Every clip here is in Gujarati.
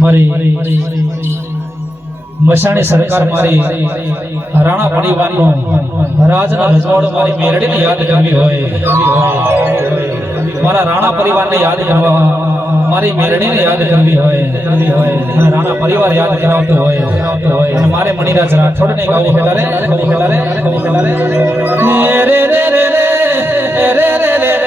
મારી મસાણી સરકાર મારી રાણા પરિવારનો રાજના રજવાડો મારી મેરડીને યાદ કરવી હોય. મારા રાણા પરિવારને યાદ કરવા, મારી મેરડીને યાદ કરવી હોય. રાણા પરિવાર યાદ કરાવતો હોય. અને મારે મણિરાજ રાઠોડને ગાવું ખેલારે ગાવું ખેલારે ગાવું ખેલારે રે રે રે રે રે રે રે.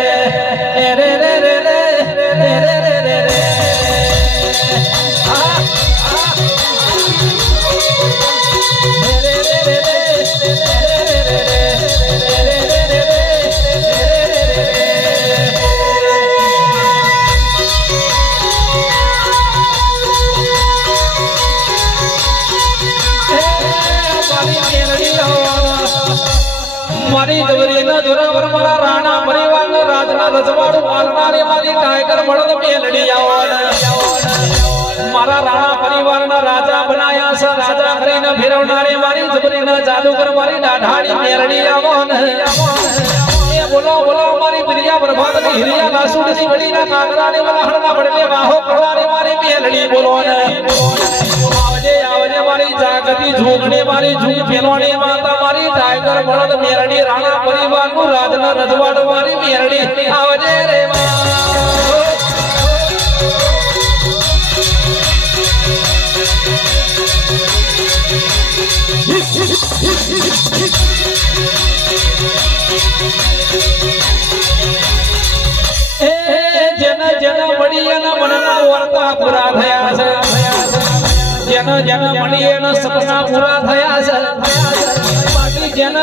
મારા રાણા પરિવારના રાજા બનાયા છે. રાજા કરીને ફેરવનારી મારી જબરીના જાદુગર મારી દાઢાડી મેરડી આવોન. બોલો બોલો મારી બિરિયા બરબાદની હિરિયા લાસુડની વડીના કાગરાની વલાહણના બડલે વાહો કરવાની મારી મેલડી બોલો ને આવજે આવજે મારી જાગતી ઝૂંકણી મારી ઝૂંક ફેરવાની માતા, મારી ટાઈગર બળદ મેરડી રાણા પરિવારનું રાજના રજવાડ મારી મેરડી. આવજે જેન જેન મળી એના મનના વર્તા પૂરા થયા છે. જેન જેન મળી એના સપના પૂરા થયા છે. બાકી જેન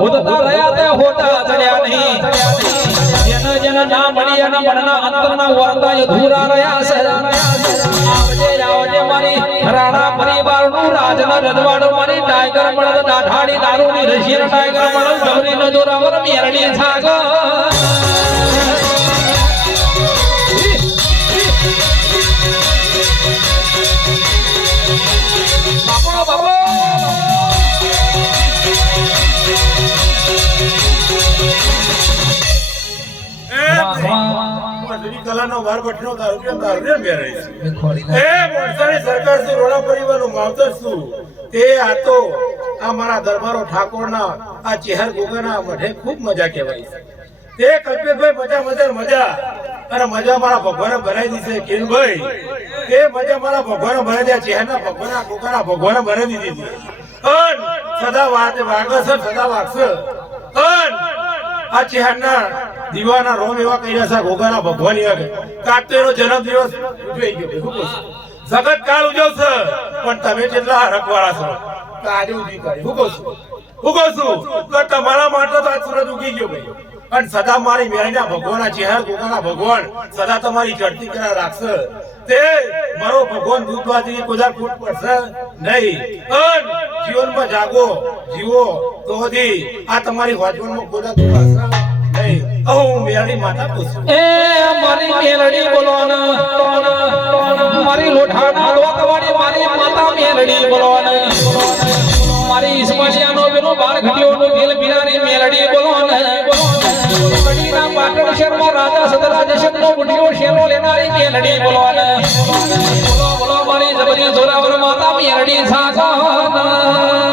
હોદતા રહ્યા તે હોતા ચડ્યા નહીં. જેના જેના ના મળી એના મનના અંતરના વર્તા અધૂરા રહ્યા છે. આવજે આવજે રાણા પરિવારનું રાજના રજવાડો મારી ટાઈગર મળદ દાઢાડી દારૂની રશિયન ટાઈગર મળદ ગૌરી નજોરાવર મેરડી છાગર કલાનો વાર બટનો દારૂ પીને દારૂ છે. એ મોરચાની સરકાર શ્રી રોડા પરિવારનું માવતર શું? તે આ તો આ મારા દરબારો ઠાકોરના આ ચેહર ગોગાના મઢે ખૂબ મજા કહેવાય છે. તે કલ્પેશભાઈ મજા મજા મજા. અને મજા મારા ભગવાને ભરાઈ દીધી છે કિનભાઈ તે મજા મારા ભગવાને ભરાઈ દે ચેહરના ભગવાના ગોગાના ભગવાને ભરાઈ દીધી. છે અન સદા વાત વાગસ સદા વાગસ અન આ ચેહરના દીવાના રોમ એવા કર્યા છે, ગોગાના ભગવાન એવા કે કાં જન્મ દિવસ ઉજવાઈ ગયો. જગત કાળ ઉજવશે, પણ તમે કેટલા હરકવાળા છો આજે ઉજવી કરી. શું કહું છું હું કહું છું તો તમારા માટે તો આજ સુરત ઉગી ગયો ભાઈ પણ સદા મારી મેળીના ભગવાન ચહેર, ગોગાના ભગવાન, સદા તમારી ચડતી કરા રાખશે. તે મારો ભગવાન દૂધવાથી કોદાર ફૂટ પડશે નહીં. પણ જીવનમાં જાગો, જીવો તો આ તમારી વાંચવામાં કોદાર હવે હું મેળડી માતા પૂછું એ મારી મેલડી બોલો ને મારી લોઠાના લોટવાળી મારી માતા મેલડી બોલો ને મારી ઈસ્માલિયાનો પેલો બાર ઘડિયોનો દિલ બિનારી મેલડી બોલો ને કડીના રાજા સદરા જશનનો મુંડિયો શેરો લેનારી મેલડી બોલો બોલો બોલો, મારી જબરી જોરાવર માતા મેલડી સાકા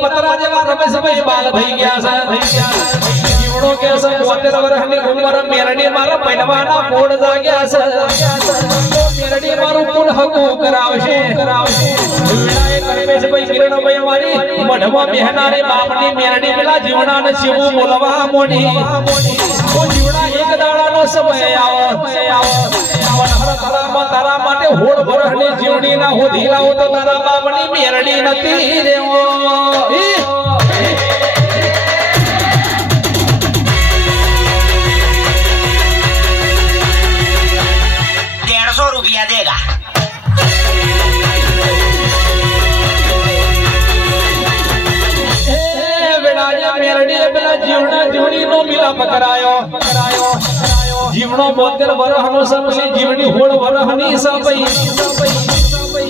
માથા પતરા જેવા રમે સમય બાલ થઈ ગયા છે. જીવડો કે છે હકુ કરાવશે. કરાવશે મઢમાં બેહનારી બાપની મેરડી પેલા જીવડાને શિવું બોલવા મોડી. જીવડા એક સમય આવો. તારામાં તારા માટે હોડ ભરહની જીવણી ના હોધીલાઓ તો તારા બાપની મેરડી નથી રેવો. દેડસો રૂપિયા દેગા. મેરડી નો મિલાપ કરાયો. જીવડો બોતેર વરહનો સમય જીવની હોળ વરહની સમય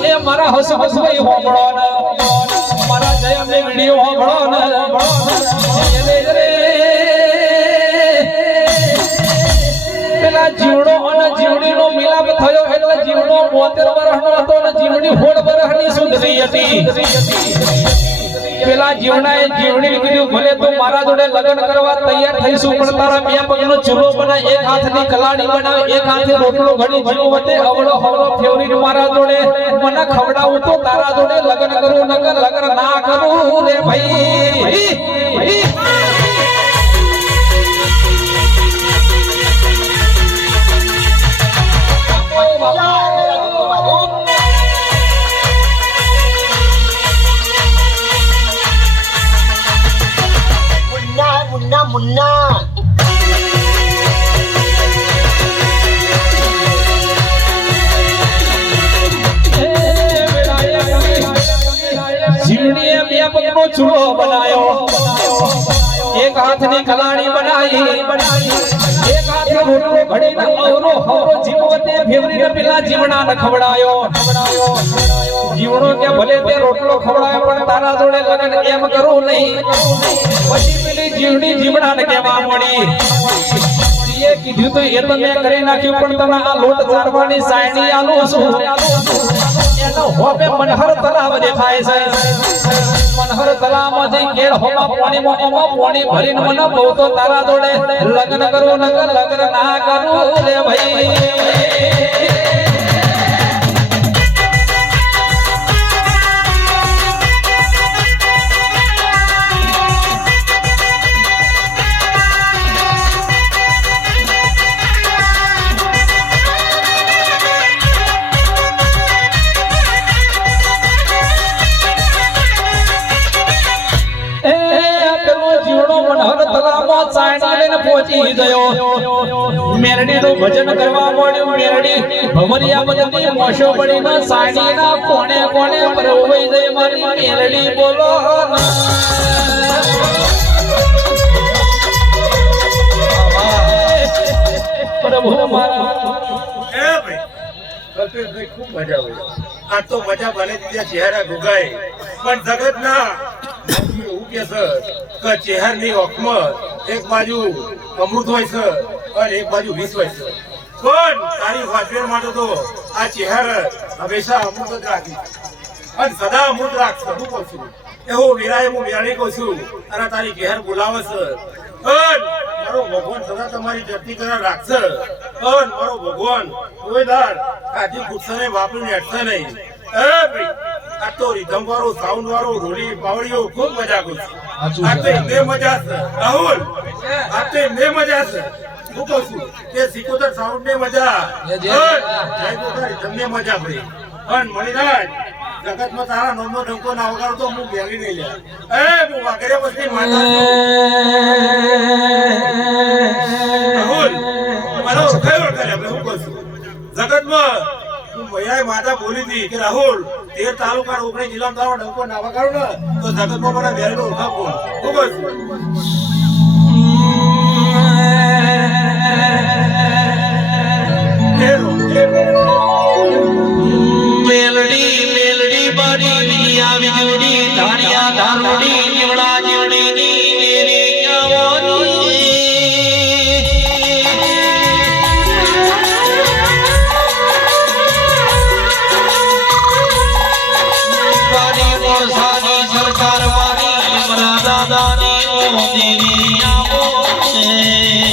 એ મારા હસ હસભાઈ હોંભળો ન મારા જયમને વીડિયો હોંભળો ને એ રે. પેલા જીવડો અને જીવડીનો મિલાપ થયો એટલે જીવડો બોતેર વર્ષનો હતો અને જીવડી હોળ વર્ષની સુધરી હતી. પેલા જીવના એ જીવણી દીકરીઓ ભલે તો મારા જોડે લગ્ન કરવા તૈયાર થઈશું, પણ તારા બે પગનો ચૂલો બનાવ એક હાથની કલાડી બનાવ, એક હાથે રોટલો ઘણી જીવ વતે અવળો હવળો ફેવરી મારા જોડે. મને ખવડાવું તો તારા જોડે લગ્ન કરું, નકર લગ્ન ના કરું. રે ભાઈ ભાઈ. mo na! જીવનીએ બે પગનો ચૂલો બનાયો એક હાથની કલાણી બનાવી બનાવી હાથે રોટલો ઘડીને અવરો હવરો જીવવતે ફેવરીને પેલા જીવડાને ખવડાયો. જીવણો કે ભલે તે રોટલો ખવડાયો, પણ તારા જોડે લગન એમ કરું નહીં. પછી પેલી જીવડી જીવડાને કેવા મળી કીધું તો એ તો મેં કરી નાખ્યું, પણ તમે આ લોટ ચારવાની સાયણી આલું છું એનો હોપે મનહર તલાવ દેખાય છે. મનહર તલાવમાંથી કેર હોમા પાણી મોમાં પાણી ભરીને મને બહુ તો તારા જોડે લગ્ન કરું નકર લગ્ન ના કરું રે ભાઈ. સાડીના કોને કોને પ્રવઈ દે મારી મેલડી બોલો પ્રભુ મારા એ ભાઈ આ તો મજા બને ત્યાં ચહેરા ગુગાય પણ જગતના એવું કે છે ચહેરની ઓખમાં એક બાજુ અમૃત હોય છે અને એક બાજુ વિષ હોય છે. પણ તારી વાતવેર માટે તો આ ચહેર હંમેશા અમૃત જ રાખી. અને સદા અમૃત રાખશે હું કહું છું. એ હું વીરાએ હું વ્યાણી કહું છું. અને તારી ઘેર બોલાવે છે પણ મારો ભગવાન સદા તમારી જતી કરા રાખશે. પણ મારો ભગવાન. કોઈ દાર કાજી નહીં વાપરી અટશે નહીં. એ ભાઈ આ તો રીધમ વાળો સાઉન્ડ વાળો રોલી પાવડીઓ ખૂબ મજા કરું આ તો એમને મજા છે રાહુલ આ તો એમને મજા છે હું કહું છું. કે સિકોતર સાઉન્ડ ને મજા. જય તમને મજા પડી પણ મણિરાજ જગતમાં તારા નોમનો ડંકો ના વગાડો તો હું બેલી નહીં લે. એ હું વાઘરે પછી માતા. રાહુલ મારો ઓળખાય ઓળખાય હું કહું છું. જગતમાં હું ભૈયાએ માતા બોલી હતી કે રાહુલ તેર તાલુકા ઓગણી જિલ્લામાં તારો ડંકો ના વગાડો ને તો જગતમાં મને ઓળખા કોણ હું કહું છું. મેલડી મેલડી બારી વિયા વિજોડી ધારિયા ધારોડી જીવડા જીવડી સરકાર મારી મરા દાદાની ઓ દેવી આવો ભગવતી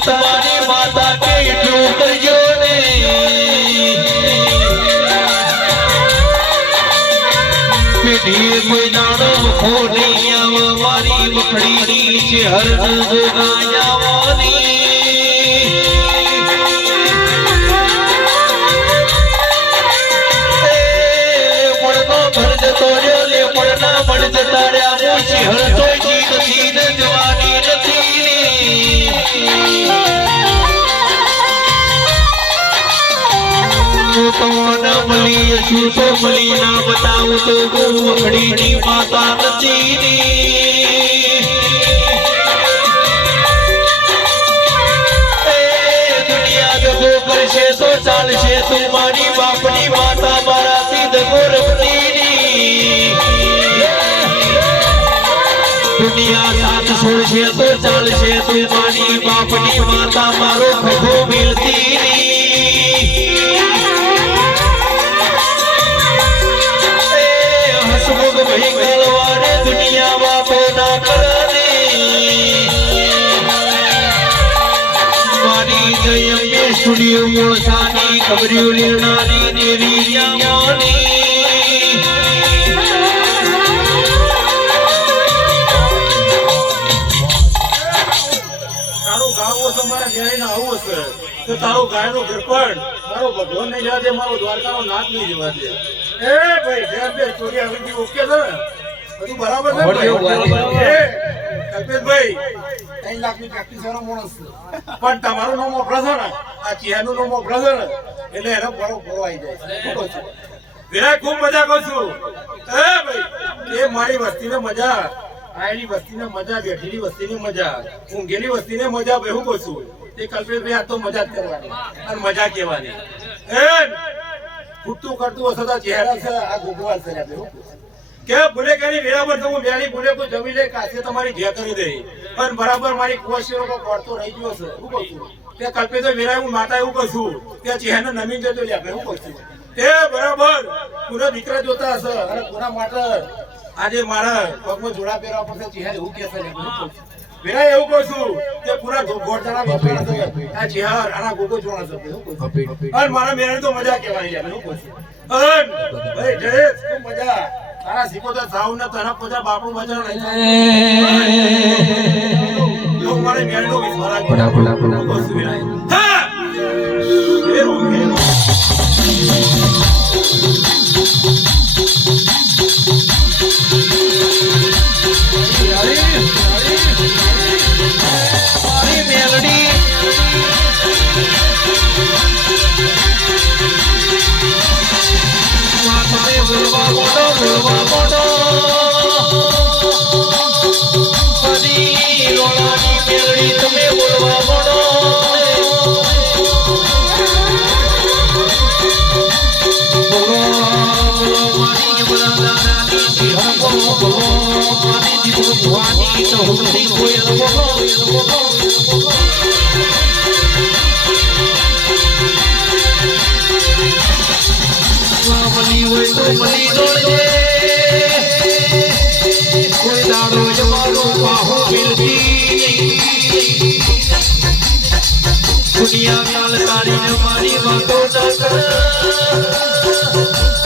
તમારી માતા કરજો ને દાડો વખો નહીં મારી મખડીની છે હર જોગા આવવાની એ જતો જતા રહ્યા. મોચી હરતો જી હું તો ન મળી છું તો મળી ના બતાવું તો હું માતા નથી કરશે તો ચાલશે તું મારી બાપની માતા મારાથી દગો દુનિયા સાથ છોડશે તો ચાલશે તું મારી બાપની માતા, મારો ખભો મિલતી હસમુખ ભાઈ ગલવારે દુનિયા વાતો ના કરે મારી સ્ટુડિયો મોળસાની કબરીઓ લેનારી દેવી યામાની. તો તારું ગાયનું ઘરપણ મારો ભગવાન ને જવા દે મારો દ્વારકાનો નાથ નહીં જવા દે. એ ભાઈ ઘેર બે ચોરી આવી ગઈ ઓકે છે? ને બધું બરાબર છે કલ્પેશભાઈ. ત્રણ લાખની પ્રેક્ટિસ વાળો માણસ છે. પણ તમારું નામ છે. ને આ ચિયાનું નામ છે. ને એટલે એનો બરો બરો આવી જાય શું કહું છું? વિરાટ ખૂબ મજા કરું છું. એ ભાઈ એ મારી વસ્તીને મજા. આયેલી વસ્તીને મજા બેઠેલી વસ્તીની મજા. ઊંઘેલી વસ્તીને મજા ભાઈ હું કહું છું. એ કલ્પેશભાઈ આ તો મજા જ કરવાની. અને મજા કહેવાની. એ ખૂટતું કરતું હશે તો ચહેરા છે આ ગોગવાલ છે? કે ભૂલે કરી બરાબર તો હું ભૂલે કોઈ જમી લે કાશે તમારી જે કરી દે. પણ બરાબર મારી કુવાસીઓ કોઈ પડતો રહી ગયો છે હું કહું છું. તે કલ્પેશ તો હું માતા એવું કહું છું. તે ચહેરા નમી જતો લે આપણે હું કહું છું. તે બરાબર. પૂરા દીકરા જોતા હશે અને પૂરા માટે? આજે મારા પગમાં જોડા પહેરવા પડશે ચહેરા એવું કહેશે. વેરાય એવું કહું છું કે પૂરા ગોળતાના બેઠેલા છે આ ચહેર આના ગોગો જોણા છે હું કહું છું. અને મારા મેરે તો મજા કહેવાની છે હું કહું છું. અન ભાઈ જયેશ ખૂબ મજા? તારા સિકોતર સાવ ને તારા પોતા બાપુ બચાવ નહીં તો મારે વિશ્વાસ બોલા, બોલા, બોલા, બોલા. બસ વિરાય. હા! દુનિયા કાલ કાઢીને મારી વાતો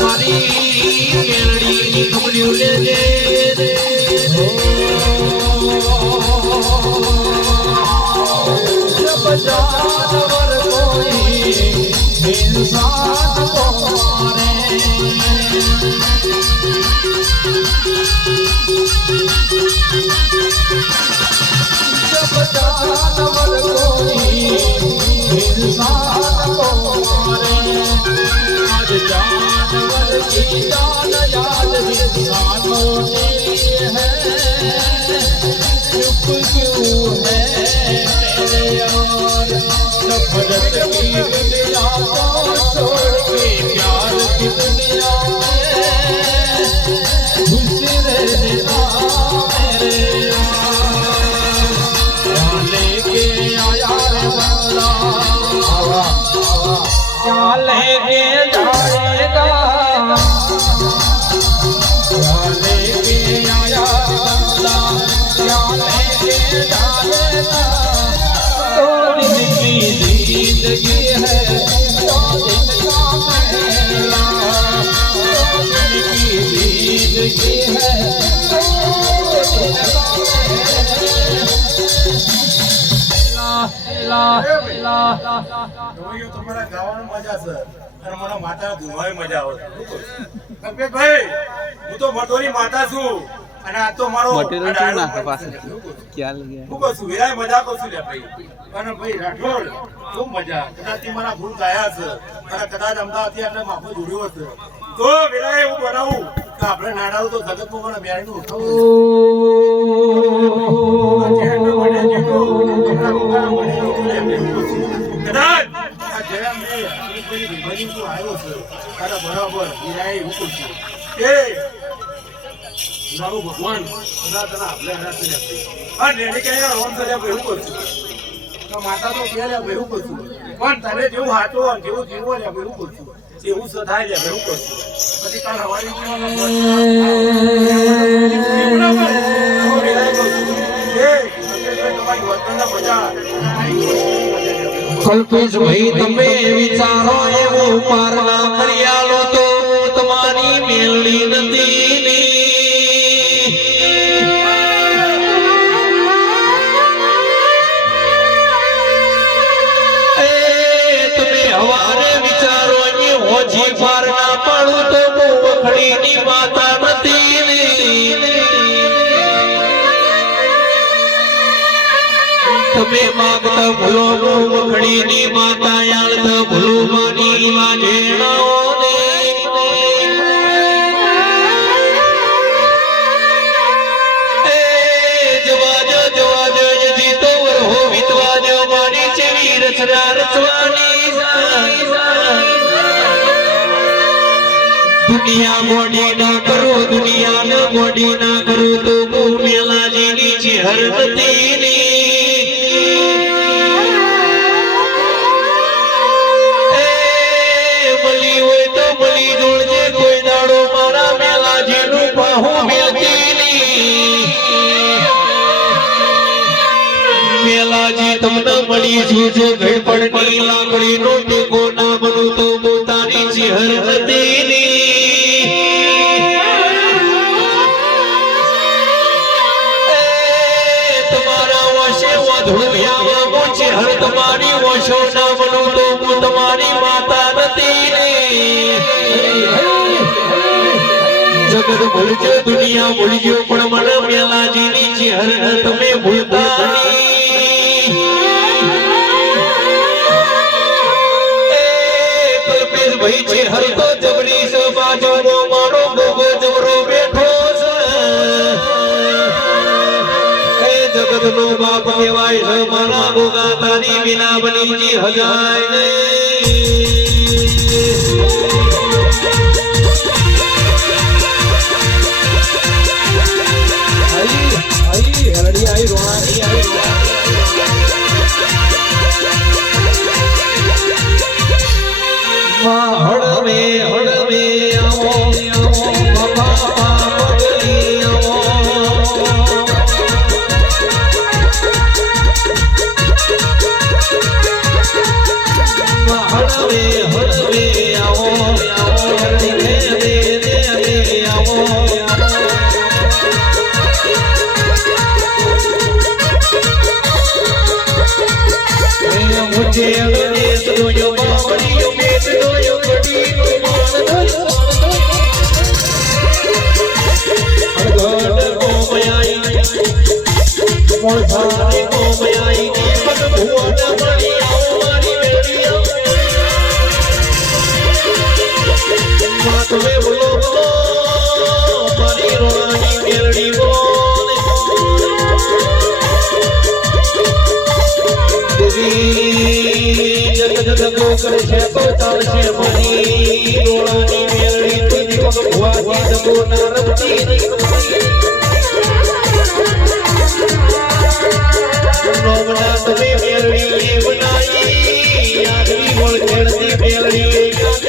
મારી મેળડીની ખબર્યું લેજે જબ કોઈ ઇન્સાન કો जान याद इंसानों ने है चुप क्यों है मेरे यार नफरत की मिला તમારા ગાવાનું મજા છે અને મને માતા ધુમાય મજા આવે કલ્પેશભાઈ હું તો મટોરી માતા છું અને આ તો મારો મટીરિયલ આ નાખે પાસે? છે. શું કહું? ક્યાં લઈ ગયા શું છું? વિરાય મજા કરું છું લે ભાઈ અને ભાઈ રાઠોડ ખૂબ મજા કદાચ ઈ મારા ભૂલ ગયા છે અને કદાચ અમદાવાદથી આપણે માફો જોડ્યો હશે તો વિરાય બનાવું આપણે નાડાવું તો બેરનું આ મને બેઠું છે. કદાચ આ જયા મેં. પણ તને જેવું હાચો જેવું જીવો લે આપે એવું છું. એવું સદાય મજા. કલ્પેશભાઈ તમે વિચારો એવું પારના કર્યાલો તો તમે માગત ભૂલો મુખડી ની માતા યાળત ભૂલો માની માં જેણાઓને. એ જવાજો જવાજો યજી તો વરહો વિતવાજો, મારી ચેવી રચના રચવાની દુનિયા મોડી ના કરો, દુનિયા ના મોડી ના કરો, તો બહુ મેલાજી ની ચેહર નથી તમને મળી છું જો ઘડપડની લાકડીનો ટેકો ના બનું તો પોતાની ચેહર હતી તમારા વશે વધુ મોચે હર તમારી વશો ના બનું તમારી માતા નથી જગત ભૂલજો, દુનિયા ભૂલજો, પણ મને મેલાજીની ચહેર તમે ભૂલતા નહીં. કલ્પેશભાઈ ચેહર તો જબરી છે બાજુમાં મારો ગોગો જબરો બેઠો છે એ જગતનો બાપ કહેવાય છે મારા ગોગા તારી વિના બનીજી હજાય નહીં. કરે છે પોતાલ છે મની ડોળાની મેળડી તુની પગ ભવાતી દબો ના રબતી નોમના તમે મેલડી એ બનાઈ આગવી વળખેડની મેલડી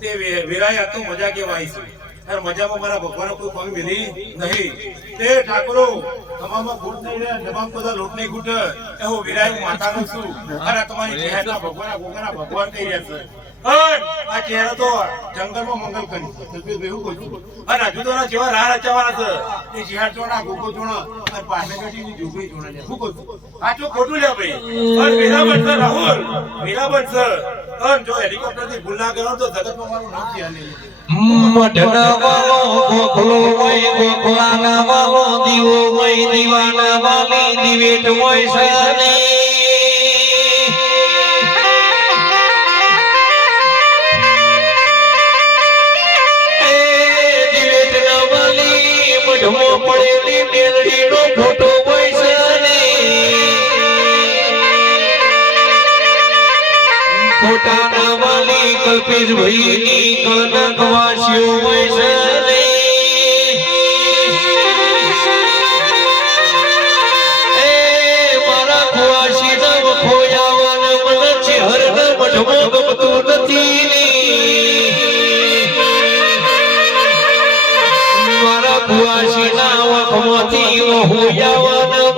તે વેરાય તો મજા કેવાય છે. અને મજામાં મારા ભગવાન કોઈ પગ મિલી નહીં. તે ઠાકોરો તમામાં ફૂટ નહીં રહે તમામ બધા લોટ નહીં ખૂટે એ હું વિરાય માતાનો છું. અને તમારી ચહેરા ભગવાન ભગવાન ભગવાન કહી રહ્યા છે. જંગલમાં મંગલ કરી એવું એ ચિહાડ ચોણા ગોગો ચોણા અને ખોટું લે રાહુલ. વેરા બનશે. અને જો હેલિકોપ્ટરથી કરો તો જગતમાં મારું નામ થયા નહીં મઢના વાલો ગોખલો હોય, ગોખલાના વાલો દીવો હોય, દીવાના વાલી દિવેટ હોય, સની. કલ્પેશ ભાઈની કળના વાસ્યો વૈસને એ મારા કવાસીના વખોયાવાના મને ચહેરને મઢમો ગમતું નથી મારા કવાસીના વખમાંથી વહોયાવાના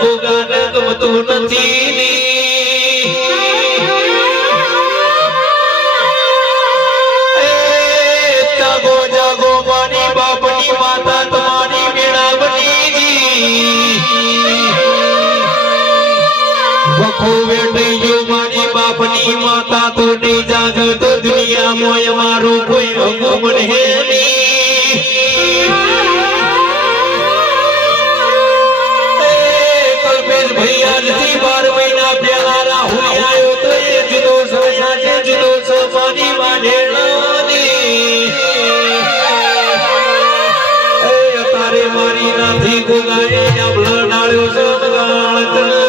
મને ગમતું નથી મારી બાપની માતા તો નહીં જાગ તો મોય મારું કોઈ હુકમ નહીં. કલ્પેશ ભાઈ બાર મહિના પહેલા રાહુલ આવ્યો તો એ જુદો સમજાજે જુદો વાઢેલાની એ તારે મારી નાથી ગોગાએ ડાળ્યો છે